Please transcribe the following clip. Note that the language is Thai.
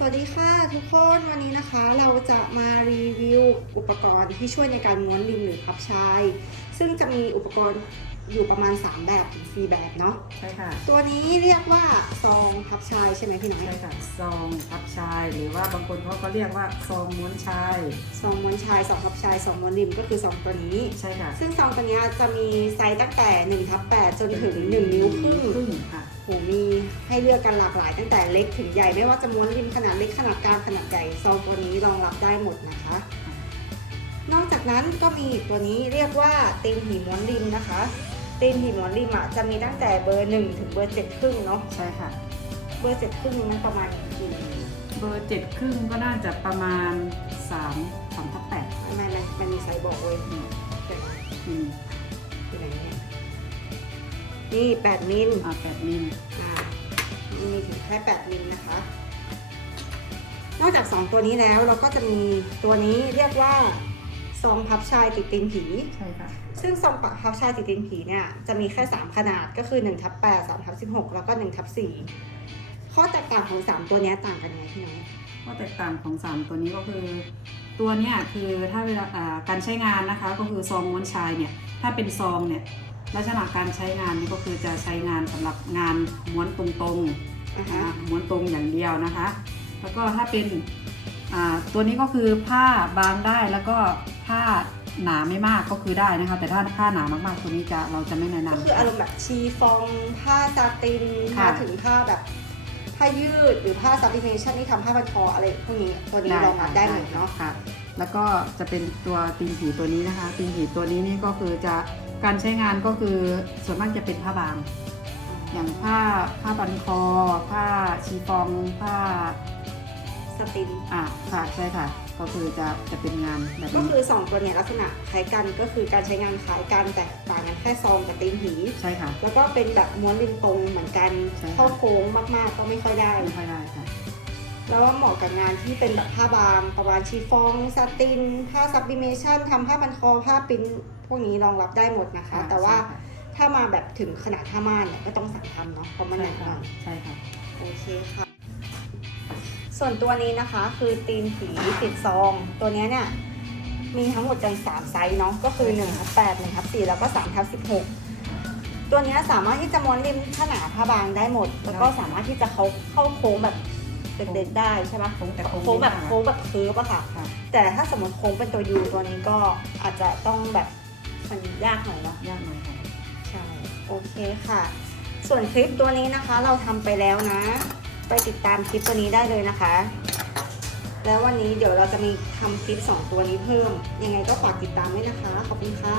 สวัสดีค่ะทุกคนวันนี้นะคะเราจะมารีวิวอุปกรณ์ที่ช่วยในการม้วนริมหรือพับชาย ซึ่งจะมีอุปกรณ์ อยู่ประมาณ 3 แบบถึง4แบบเนาะใช่ค่ะ ตัวนี้เรียกว่าซองพับชายใช่ไหมพี่น้อยใช่ค่ะซองพับชายหรือว่าบางคนเขาก็เรียกว่าซองม้วนชายซองม้วนชายซองพับชายซองม้วนริมก็คือซองตัวนี้ใช่ค่ะ ซึ่งซองตัวเนี้ยจะมีไซส์ตั้งแต่1ทับ8จนถึง 1 นิ้วครึ่งครึ่งค่ะโหมีให้เลือกกันหลากหลาย ตั้งแต่เล็กถึงใหญ่ไม่ว่าจะม้วนริมขนาดเล็กขนาดกลางขนาดใหญ่ซองตัวนี้รองรับได้หมดนะคะนอกจากนั้นก็มีอีกตัวนี้เรียกว่าตีนหีม้วนริมนะคะ ตีนหีม้วนริมอะจะมีตั้งแต่เบอร์หนึ่งถึงเบอร์เจ็ดครึ่งเนาะ ใช่ค่ะ เบอร์เจ็ดครึ่งมันประมาณกี่เบอร์เจ็ดครึ่งก็น่าจะประมาณสามสามทับแปดมันมันมันมีไซส์บอกเลยอืมเดี๋ยวนะอืมอยู่ไหนเนี่ย นี่แปดมิล อ่าแปดมิลอ่ามันมีถึงแค่แปดมิลนะคะ นอกจากสองตัวนี้แล้วเราก็จะมีตัวนี้เรียกว่า ซองพับชายติดตีนผี ใช่ค่ะ ซึ่งซองปะพับชายติดตีนผีเนี่ยจะมีแค่ 3 ขนาดก็คือ1ทับ8 3ทับ16 แล้วก็1ทับ4ข้อแตกต่างของ 3 ตัวเนี้ยต่างกันยังไงพี่น้องข้อแตกต่างของสามตัวนี้ก็คือ ตัวเนี้ยคือถ้าเวลาอ่าการใช้งานนะคะก็คือซองม้วนชายเนี่ยถ้าเป็นซองเนี่ยลักษณะการใช้งานนี่ก็คือจะใช้งานสำหรับงานม้วนตรงๆอะนะฮะคะม้วนตรงอย่างเดียวนะคะ แล้วก็ถ้าเป็นอ่าตัวนี้ก็คือผ้าบางได้แล้วก็ ผ้าหนาไม่มากก็คือได้นะคะ แต่ถ้าผ้าหนามากๆตัวนี้จะเราจะไม่แนะนำ ก็คืออารมณ์แบบชีฟองผ้าซาตินค่ะมาถึงผ้าแบบผ้ายืดหรือผ้าซับลิเมชันที่ทำผ้าพันคออะไรพวกนี้ตัวนี้รองรับได้หมดเนาะ ค่ะ แล้วก็จะเป็นตัวตีนผีตัวนี้นะคะ ตีนผีตัวนี้นี่ก็คือจะการใช้งานก็คือส่วนมากจะเป็นผ้าบาง อย่างผ้าผ้าบันคอ ผ้าชีฟอง ผ้าสติน อะค่ะใช่ค่ะ ก็คือจะจะเป็นงานแบบก็นี้คือ 2 ตัวเนี้ยลักษณะคล้ายกันก็คือการใช้งานคล้ายกันแต่ต่างกันแค่ซองกับตีนผีใช่ค่ะ แล้วก็เป็นแบบม้วนริมตรงเหมือนกันใช่ค่ะ เข้าโค้งมากๆก็ไม่ค่อยได้ ไม่ค่อยได้ค่ะ แล้วเหมาะกับงานที่เป็นแบบผ้าบางประมาณชีฟองซาตินผ้าซับลิเมชันทำผ้าพันคอผ้าปริ้นพวกนี้รองรับได้หมดนะคะ แต่ว่าถ้ามาแบบถึงขนาดผ้าม่านเนี่ยก็ต้องสั่งทำเนาะเพราะมันหนักหน่อยใช่ค่ะ โอเคค่ะ ส่วนตัวนี้นะคะคือตีนผีติดซอง ตัวเนี้ยเนี่ยมีทั้งหมดกัน3ไซส์เนาะก็คือ1ทับ8 1ทับ4แล้วก็3ทับ16ตัวเนี้ยสามารถที่จะม้วนริมผ้าหนาผ้าบางได้หมด แล้วก็สามารถที่จะเขาเข้าโค้งแบบเด็ดๆได้ใช่ไหมโค้งแต่โค้งโค้งแบบไม่มากโค้งแบบเคิร์ฟอะค่ะค่ะ แต่ถ้าสมมติโค้งเป็นตัวยูตัวนี้ก็อาจจะต้องแบบมันยากหน่อยเนาะยากหน่อยค่ะใช่โอเคค่ะ ส่วนคลิปตัวนี้นะคะเราทำไปแล้วนะ ไปติดตามคลิปตัวนี้ได้เลยนะคะ แล้ววันนี้เดี๋ยวเราจะมีทำคลิป 2 ตัวนี้เพิ่ม ยังไงก็ฝากติดตามด้วยนะคะ ขอบคุณค่ะ